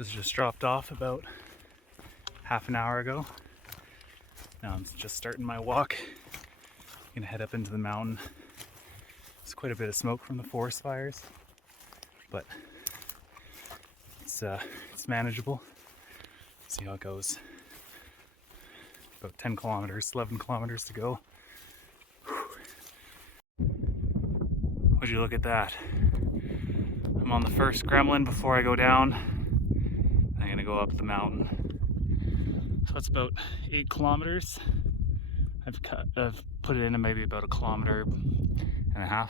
Was just dropped off about half an hour ago. Now I'm just starting my walk. Gonna head up into the mountain. There's quite a bit of smoke from the forest fires, but it's manageable. See how it goes. About 10 kilometers, 11 kilometers to go. Would you look at that? I'm on the first gremlin before I go down. I'm gonna go up the mountain. So it's about 8 kilometers. I've put it in maybe about 1.5 kilometers.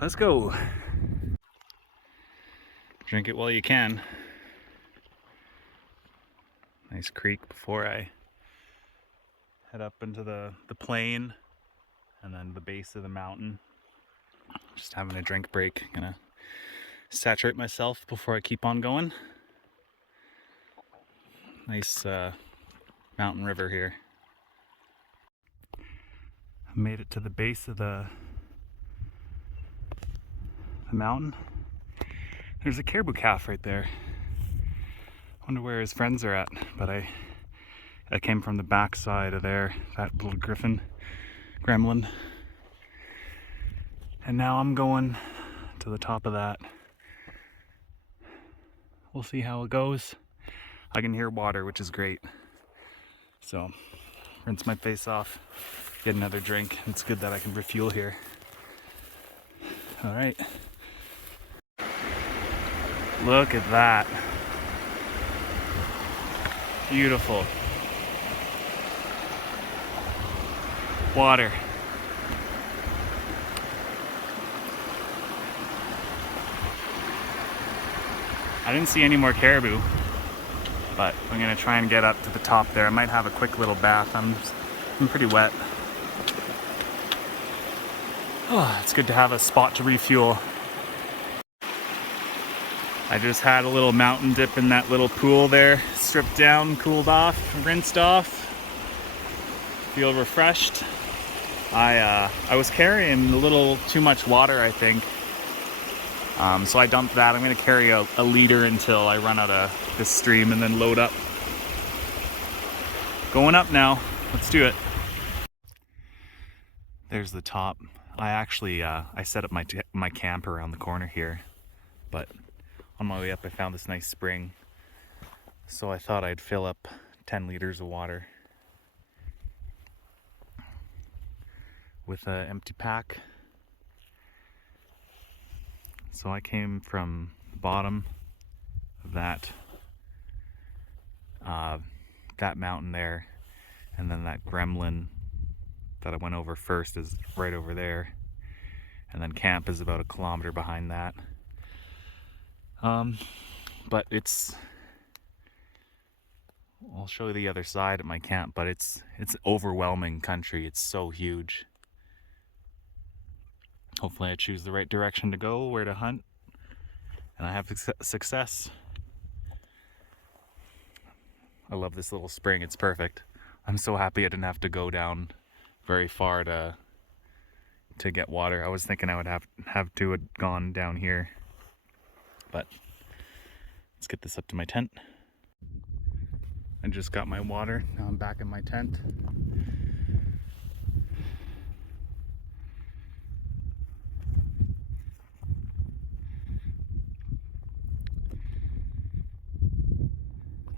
Let's go. Drink it while you can. Nice creek before I head up into the plain and then the base of the mountain. Just having a drink break. Gonna saturate myself before I keep on going. Nice mountain river here. I made it to the base of the mountain. There's a caribou calf right there. Wonder where his friends are at, but I came from the back side of there, that little gremlin. And now I'm going to the top of that. We'll see how it goes. I can hear water, which is great. So, rinse my face off, get another drink. It's good that I can refuel here. All right. Look at that. Beautiful. Water. I didn't see any more caribou, but I'm gonna try and get up to the top there. I might have a quick little bath. I'm pretty wet. Oh, it's good to have a spot to refuel. I just had a little mountain dip in that little pool there. Stripped down, cooled off, rinsed off. Feel refreshed. I was carrying a little too much water, I think. So I dumped that. I'm gonna carry a liter until I run out of this stream and then load up. Going up now. Let's do it. There's the top. I actually I set up my camp around the corner here, but on my way up I found this nice spring, so I thought I'd fill up 10 liters of water with an empty pack. So I came from the bottom of that mountain there, and then that gremlin that I went over first is right over there, and then camp is about 1 kilometer behind that. But I'll show you the other side of my camp, but it's overwhelming country. It's so huge. Hopefully I choose the right direction to go, where to hunt, and I have success. I love this little spring. It's perfect. I'm so happy I didn't have to go down very far to get water. I was thinking I would have to have gone down here, but let's get this up to my tent. I just got my water. Now I'm back in my tent.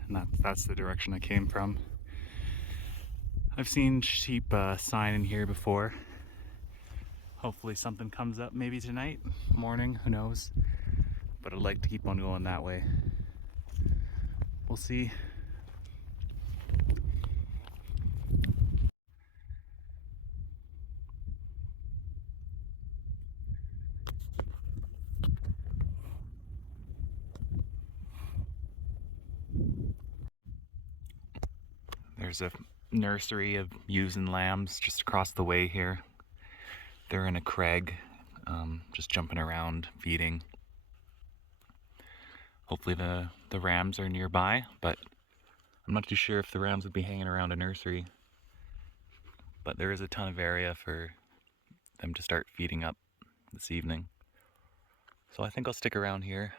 And that's the direction I came from. I've seen sheep sign in here before. Hopefully something comes up maybe tonight, morning, who knows. But I'd like to keep on going that way. We'll see. There's a nursery of ewes and lambs just across the way here. They're in a crag, just jumping around, feeding. Hopefully the rams are nearby, but I'm not too sure if the rams would be hanging around a nursery. But there is a ton of area for them to start feeding up this evening. So I think I'll stick around here.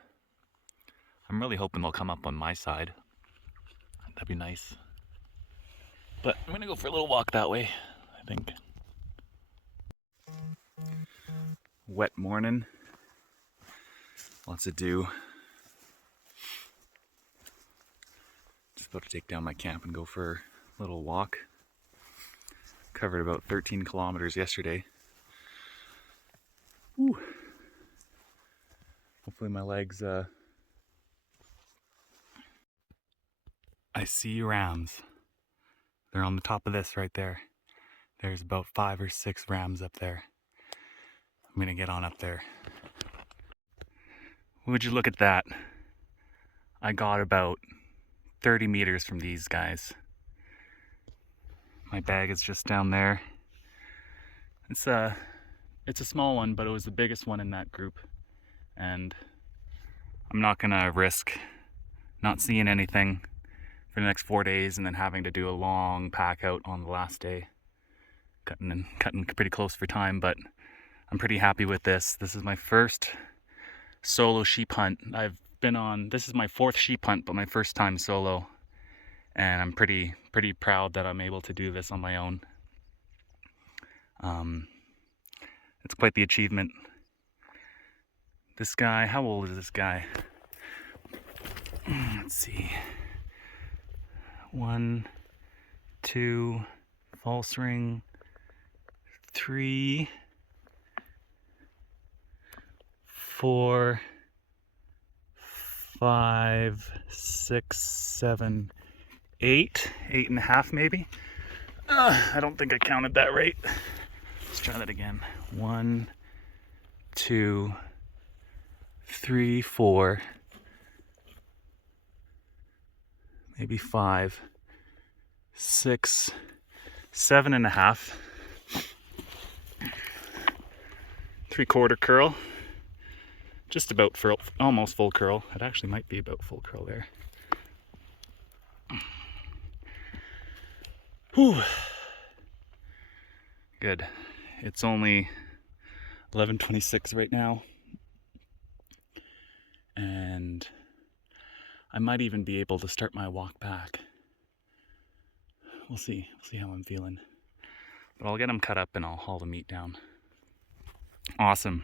I'm really hoping they'll come up on my side. That'd be nice. But I'm gonna go for a little walk that way, I think. Wet morning. Lots to do. Just about to take down my camp and go for a little walk. Covered about 13 kilometers yesterday. Whew. Hopefully my legs, I see rams. They're on the top of this right there. There's about 5 or 6 rams up there. I'm gonna get on up there. Would you look at that? I got about 30 meters from these guys. My bag is just down there. It's a small one, but it was the biggest one in that group. And I'm not gonna risk not seeing anything for the next 4 days and then having to do a long pack out on the last day. Cutting pretty close for time, but I'm pretty happy with this. This is my first solo sheep hunt. This is my 4th sheep hunt, but my first time solo. And I'm pretty proud that I'm able to do this on my own. It's quite the achievement. This guy, how old is this guy? Let's see. 1, 2, false ring, 3, 4, 5, 6, 7, 8, 8.5 maybe. I don't think I counted that right. Let's try that again. 1, 2, 3, 4, maybe 5, 6, 7.5. 3/4 curl. Just about almost full curl. It actually might be about full curl there. Whew. Good. It's only 11:26 right now. And I might even be able to start my walk back. We'll see. We'll see how I'm feeling. But I'll get them cut up and I'll haul the meat down. Awesome.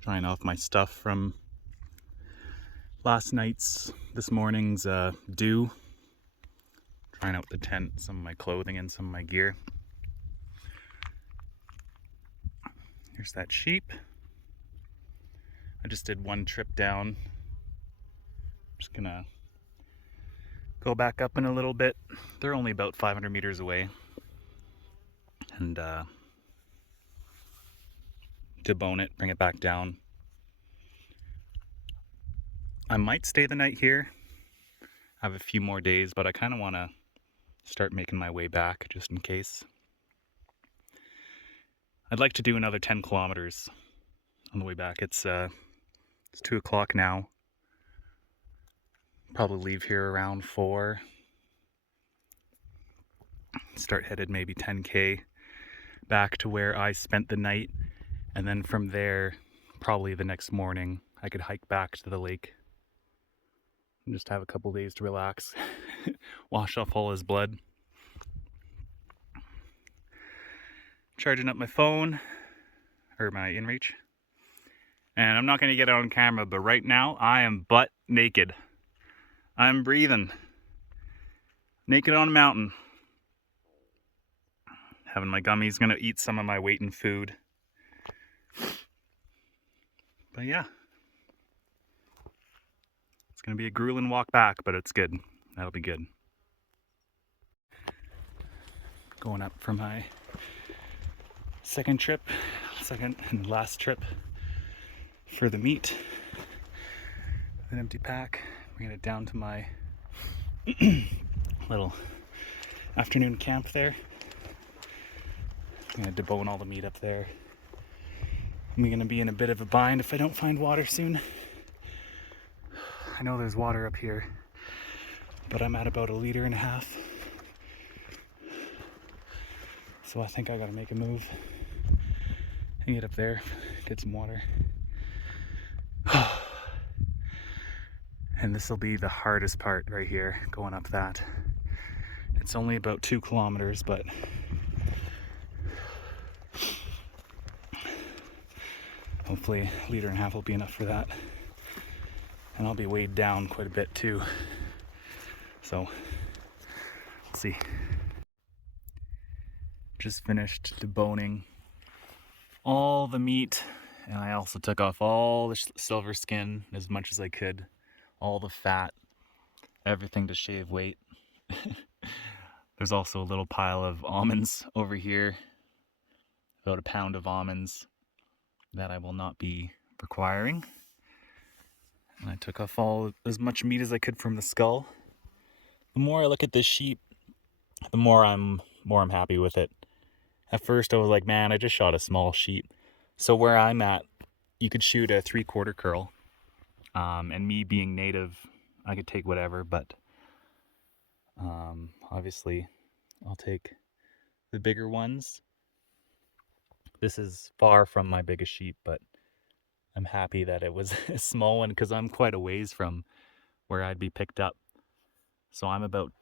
Drying off my stuff from this morning's dew. Trying out the tent, some of my clothing and some of my gear. Here's that sheep. I just did one trip down. Just gonna go back up in a little bit. They're only about 500 meters away. And debone it, bring it back down. I might stay the night here. I have a few more days, but I kind of want to start making my way back just in case. I'd like to do another 10 kilometers on the way back. It's 2 o'clock now. Probably leave here around 4. Start headed maybe 10K back to where I spent the night. And then from there, probably the next morning, I could hike back to the lake. And just have a couple days to relax. Wash off all his blood. Charging up my phone, or my InReach. And I'm not going to get it on camera, but right now I am butt naked. I'm breathing. Naked on a mountain. Having my gummies, gonna eat some of my weight in food. But yeah. It's gonna be a grueling walk back, but it's good. That'll be good. Going up for my second and last trip for the meat. An empty pack. Bringing it down to my little afternoon camp there. I'm gonna debone all the meat up there. I'm gonna be in a bit of a bind if I don't find water soon. I know there's water up here, but I'm at about 1.5 liters. So I think I gotta make a move and get up there, get some water. And this will be the hardest part right here, going up that. It's only about 2 kilometers, but hopefully a liter and a half will be enough for that. And I'll be weighed down quite a bit too. So, let's see. Just finished deboning all the meat, and I also took off all the silver skin as much as I could, all the fat, everything to shave weight. There's also a little pile of almonds over here, about a pound of almonds that I will not be requiring. And I took off as much meat as I could from the skull. The more I look at this sheep, the more I'm happy with it. At first I was like, man, I just shot a small sheep. So where I'm at, you could shoot a 3/4 curl. And me being native, I could take whatever, but obviously I'll take the bigger ones. This is far from my biggest sheep, but I'm happy that it was a small one because I'm quite a ways from where I'd be picked up. So I'm about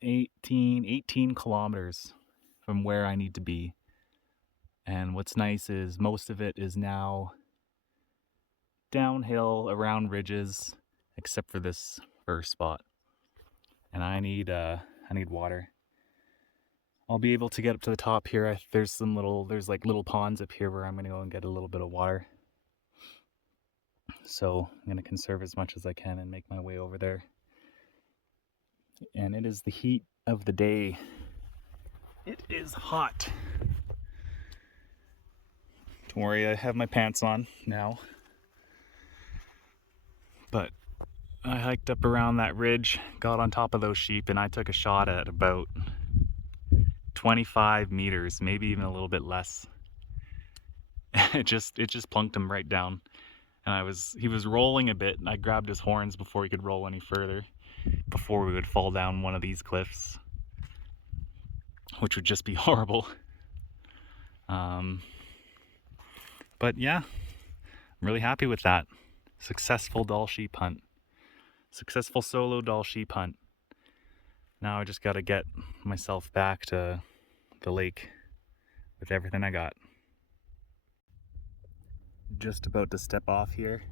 18 kilometers from where I need to be. And what's nice is most of it is now downhill around ridges, except for this first spot. And I need water. I'll be able to get up to the top here. There's like little ponds up here where I'm gonna go and get a little bit of water. So I'm gonna conserve as much as I can and make my way over there. And it is the heat of the day. It is hot. Don't worry, I have my pants on now. But I hiked up around that ridge, got on top of those sheep, and I took a shot at about 25 meters, maybe even a little bit less. It just plunked him right down. And he was rolling a bit, and I grabbed his horns before he could roll any further, before we would fall down one of these cliffs, which would just be horrible. But yeah, I'm really happy with that. Successful Dall sheep hunt. Successful solo Dall sheep hunt. Now I just gotta get myself back to the lake with everything I got. Just about to step off here.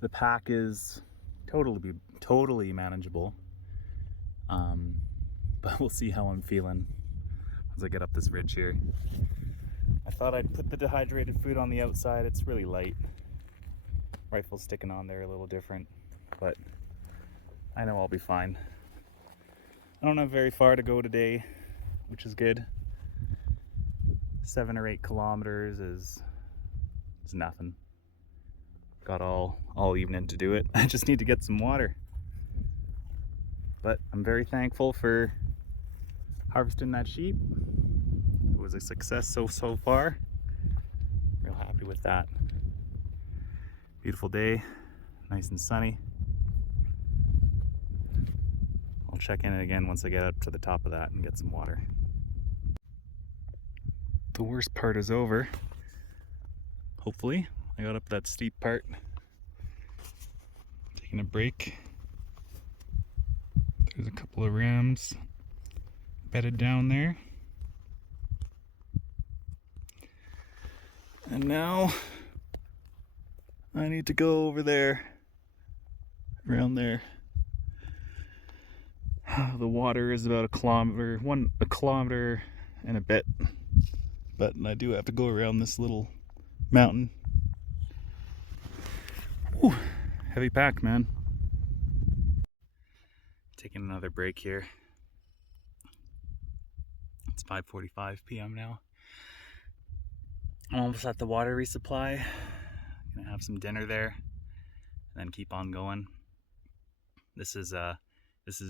The pack is totally manageable. But we'll see how I'm feeling as I get up this ridge here. I thought I'd put the dehydrated food on the outside. It's really light. Rifle's sticking on there a little different, but I know I'll be fine. I don't have very far to go today, which is good. 7 or 8 kilometers is nothing. Got all evening to do it. I just need to get some water. But I'm very thankful for harvesting that sheep. It was a success so far. Real happy with that. Beautiful day, nice and sunny. I'll check in again once I get up to the top of that and get some water. The worst part is over. Hopefully. I got up that steep part. Taking a break. There's a couple of rams bedded down there. And now I need to go over there, around there. The water is about a kilometer and a bit, but I do have to go around this little mountain. Whew, heavy pack, man. Taking another break here. It's 5:45 p.m. now. I'm almost at the water resupply. Gonna have some dinner there and then keep on going. This is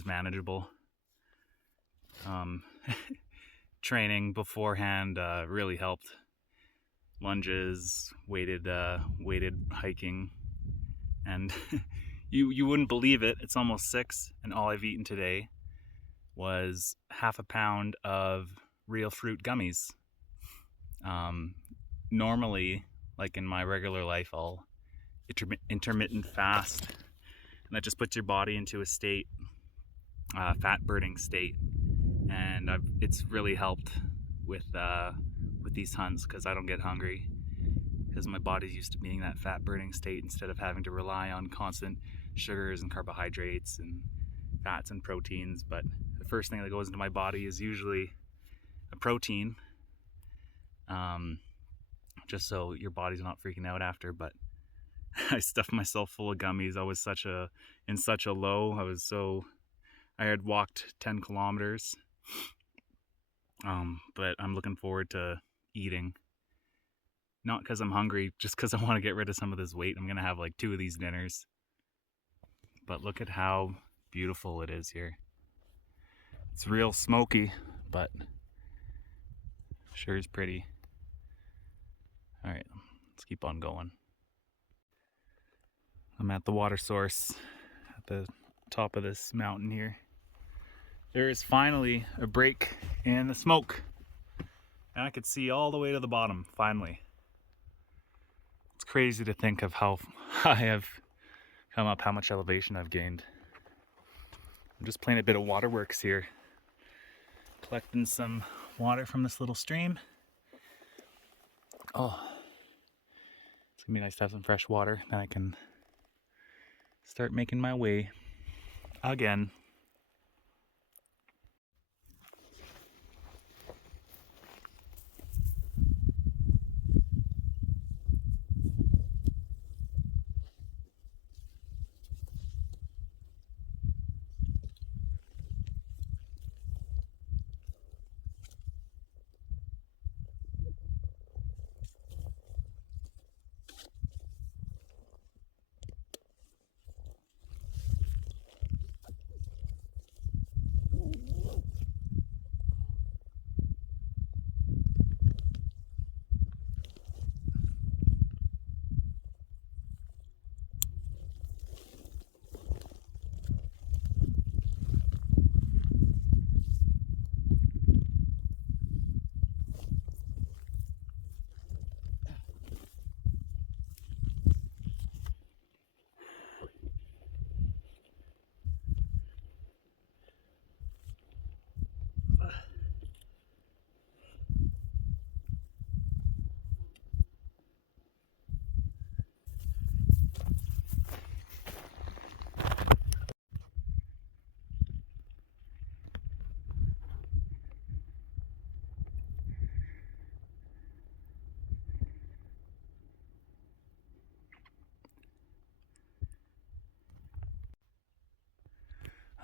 manageable. Training beforehand really helped. Lunges, weighted hiking, and you wouldn't believe it. It's almost 6, and all I've eaten today was half a pound of real fruit gummies. Normally, like in my regular life, I'll intermittent fast that just puts your body into a state, fat burning state. And it's really helped with these hunts because I don't get hungry because my body's used to being that fat burning state instead of having to rely on constant sugars and carbohydrates and fats and proteins. But the first thing that goes into my body is usually a protein, just so your body's not freaking out after. But I stuffed myself full of gummies. I was in such a low. I had walked 10 kilometers, but I'm looking forward to eating. Not because I'm hungry, just because I want to get rid of some of this weight. I'm gonna have like 2 of these dinners. But look at how beautiful it is here. It's real smoky, but sure is pretty. All right, let's keep on going. I'm at the water source at the top of this mountain here. There is finally a break in the smoke, and I could see all the way to the bottom, finally. It's crazy to think of how high I've come up, how much elevation I've gained. I'm just playing a bit of waterworks here, collecting some water from this little stream. Oh, it's gonna be nice to have some fresh water, then I can start making my way again.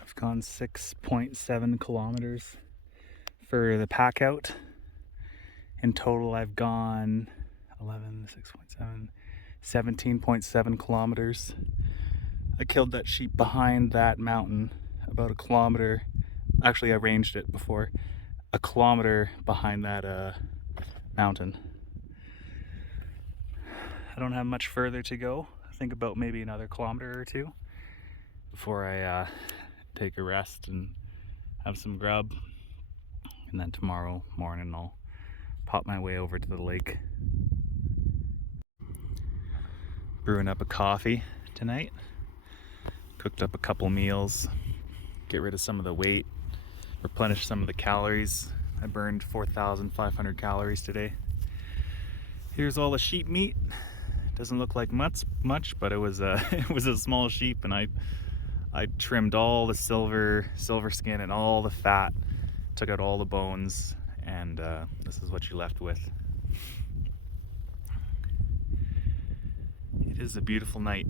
I've gone 6.7 kilometers for the pack out. In total, I've gone 6.7, 17.7 kilometers. I killed that sheep behind that mountain about a kilometer. Actually, I ranged it before. A kilometer behind that mountain. I don't have much further to go. I think about maybe another kilometer or 2 before I take a rest and have some grub. And then tomorrow morning I'll pop my way over to the lake. Brewing up a coffee tonight. Cooked up a couple meals. Get rid of some of the weight. Replenish some of the calories. I burned 4,500 calories today. Here's all the sheep meat. Doesn't look like much, but it was a small sheep, and I trimmed all the silver skin and all the fat, took out all the bones, and this is what you're left with. It is a beautiful night.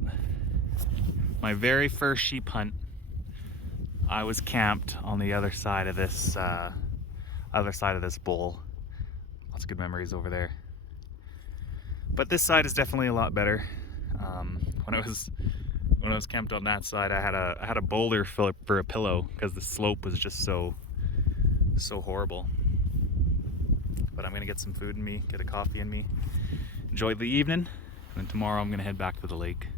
My very first sheep hunt, I was camped on the other side of this bowl. Lots of good memories over there. But this side is definitely a lot better. When I was camped on that side, I had a boulder for a pillow because the slope was just so horrible. But I'm gonna get some food in me, get a coffee in me, enjoy the evening, and then tomorrow I'm gonna head back to the lake.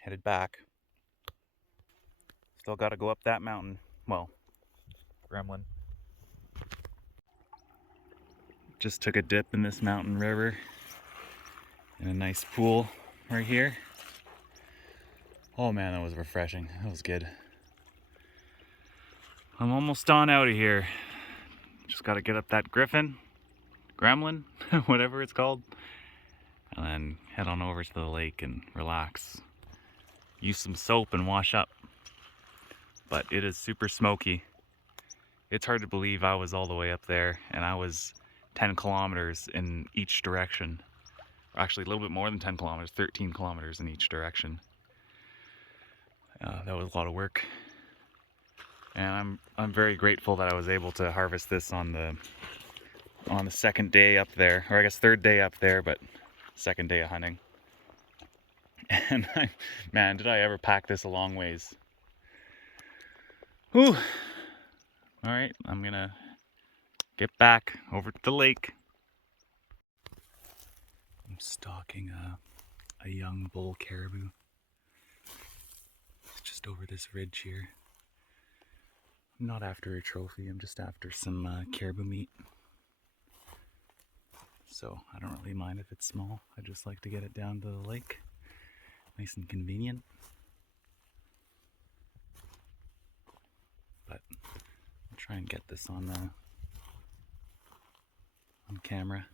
Headed back. Still got to go up that mountain. Well, gremlin. Just took a dip in this mountain river in a nice pool right here. Oh man, that was refreshing. That was good. I'm almost on out of here. Just got to get up that gremlin, whatever it's called, and then head on over to the lake and relax. Use some soap and wash up. But it is super smoky. It's hard to believe I was all the way up there and I was 10 kilometers in each direction. Actually, a little bit more than 10 kilometers, 13 kilometers in each direction. That was a lot of work. And I'm very grateful that I was able to harvest this on the second day up there, or I guess third day up there, but second day of hunting. And man, did I ever pack this a long ways. Whew. All right, I'm gonna get back over to the lake. I'm stalking a young bull caribou. It's just over this ridge here. I'm not after a trophy, I'm just after some caribou meat. So I don't really mind if it's small. I just like to get it down to the lake. Nice and convenient. But I'll try and get this on camera.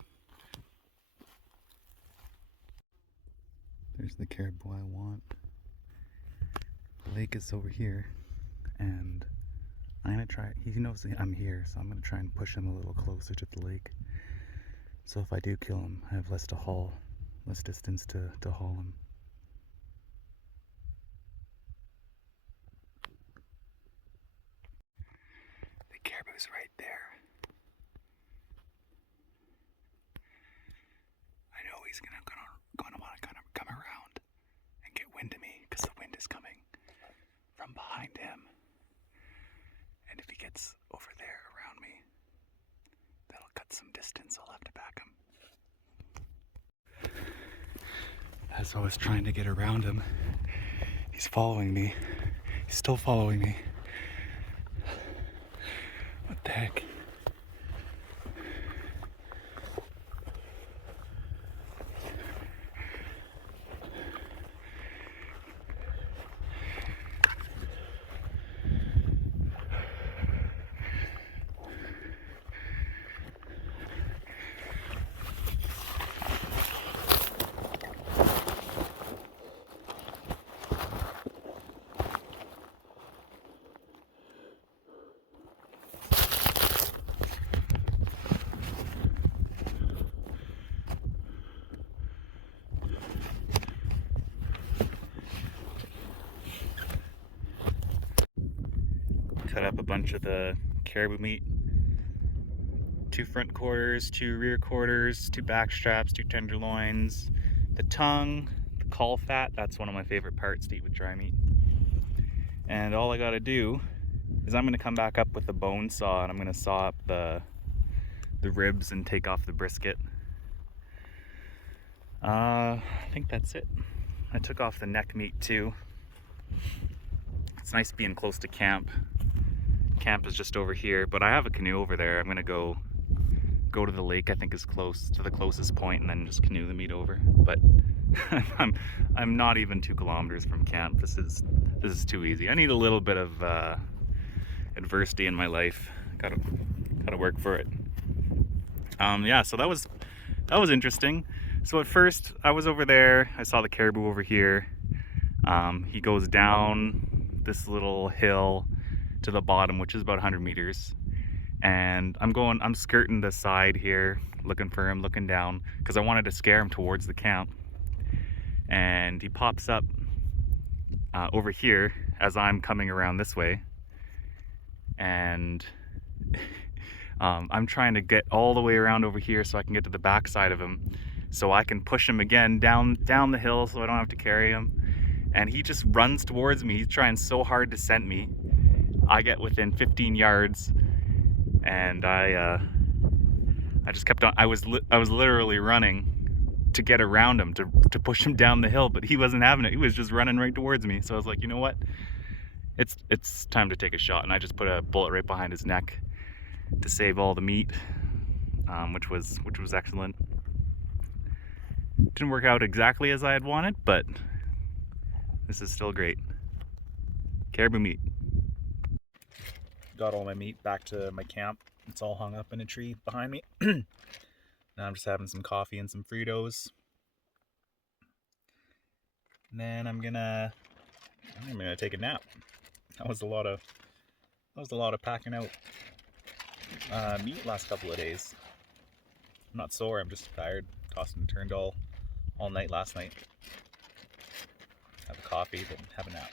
There's the caribou I want. The lake is over here, and I'm gonna try. He knows I'm here, so I'm gonna try and push him a little closer to the lake. So if I do kill him, I have less distance to haul him. The caribou's right there. I know he's gonna want to come around and get wind of me because the wind is coming from behind him. And if he gets over there around me, that'll cut some distance. I'll have to back him. As I was trying to get around him, he's following me. He's still following me. What the heck? Cut up a bunch of the caribou meat. 2 front quarters, 2 rear quarters, 2 back straps, 2 tenderloins, the tongue, the caul fat. That's one of my favorite parts to eat with dry meat. And all I gotta do is I'm gonna come back up with the bone saw and I'm gonna saw up the ribs and take off the brisket. I think that's it. I took off the neck meat too. It's nice being close to camp. Camp is just over here, but I have a canoe over there. I'm gonna go to the lake, I think is close to the closest point, and then just canoe the meat over. But I'm not even 2 kilometers from camp. This is too easy. I need a little bit of adversity in my life. Gotta work for it. Yeah, so that was interesting. So at first I was over there, I saw the caribou over here. He goes down this little hill to the bottom, which is about 100 meters. And I'm skirting the side here, looking for him, looking down, because I wanted to scare him towards the camp. And he pops up over here as I'm coming around this way. And I'm trying to get all the way around over here so I can get to the back side of him, so I can push him again down the hill so I don't have to carry him. And he just runs towards me. He's trying so hard to scent me. I get within 15 yards, and I just kept on. I was literally running to get around him to push him down the hill, but he wasn't having it. He was just running right towards me. So I was like, you know what? it's time to take a shot, and I just put a bullet right behind his neck to save all the meat, which was excellent. Didn't work out exactly as I had wanted, but this is still great. Caribou meat. Got all my meat back to my camp. It's all hung up in a tree behind me. Now I'm just having some coffee and some Fritos. And then I'm gonna take a nap. That was a lot of packing out meat last couple of days. I'm not sore, I'm just tired. Tossed and turned all night last night. Have a coffee, then have a nap.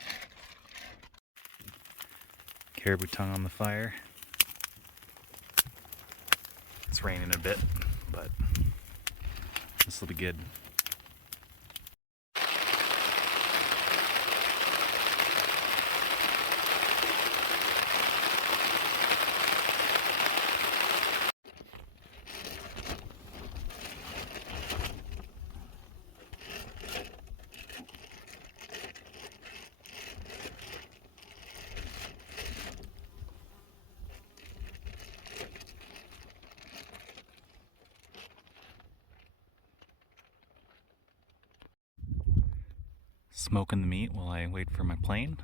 Caribou tongue on the fire. It's raining a bit, but this will be good. Smoking the meat while I wait for my plane.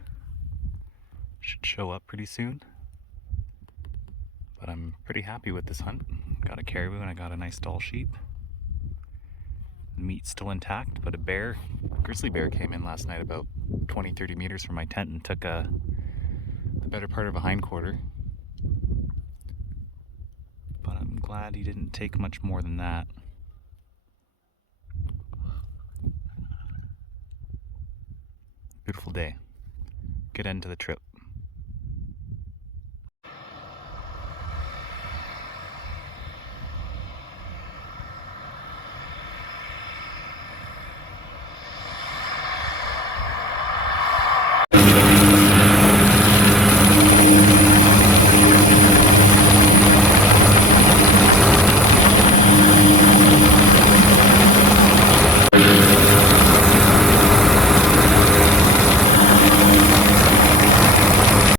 Should show up pretty soon. But I'm pretty happy with this hunt. Got a caribou and I got a nice Dall sheep. The meat's still intact, but a grizzly bear came in last night about 20-30 meters from my tent and took the better part of a hindquarter. But I'm glad he didn't take much more than that. Beautiful day. Good end to the trip.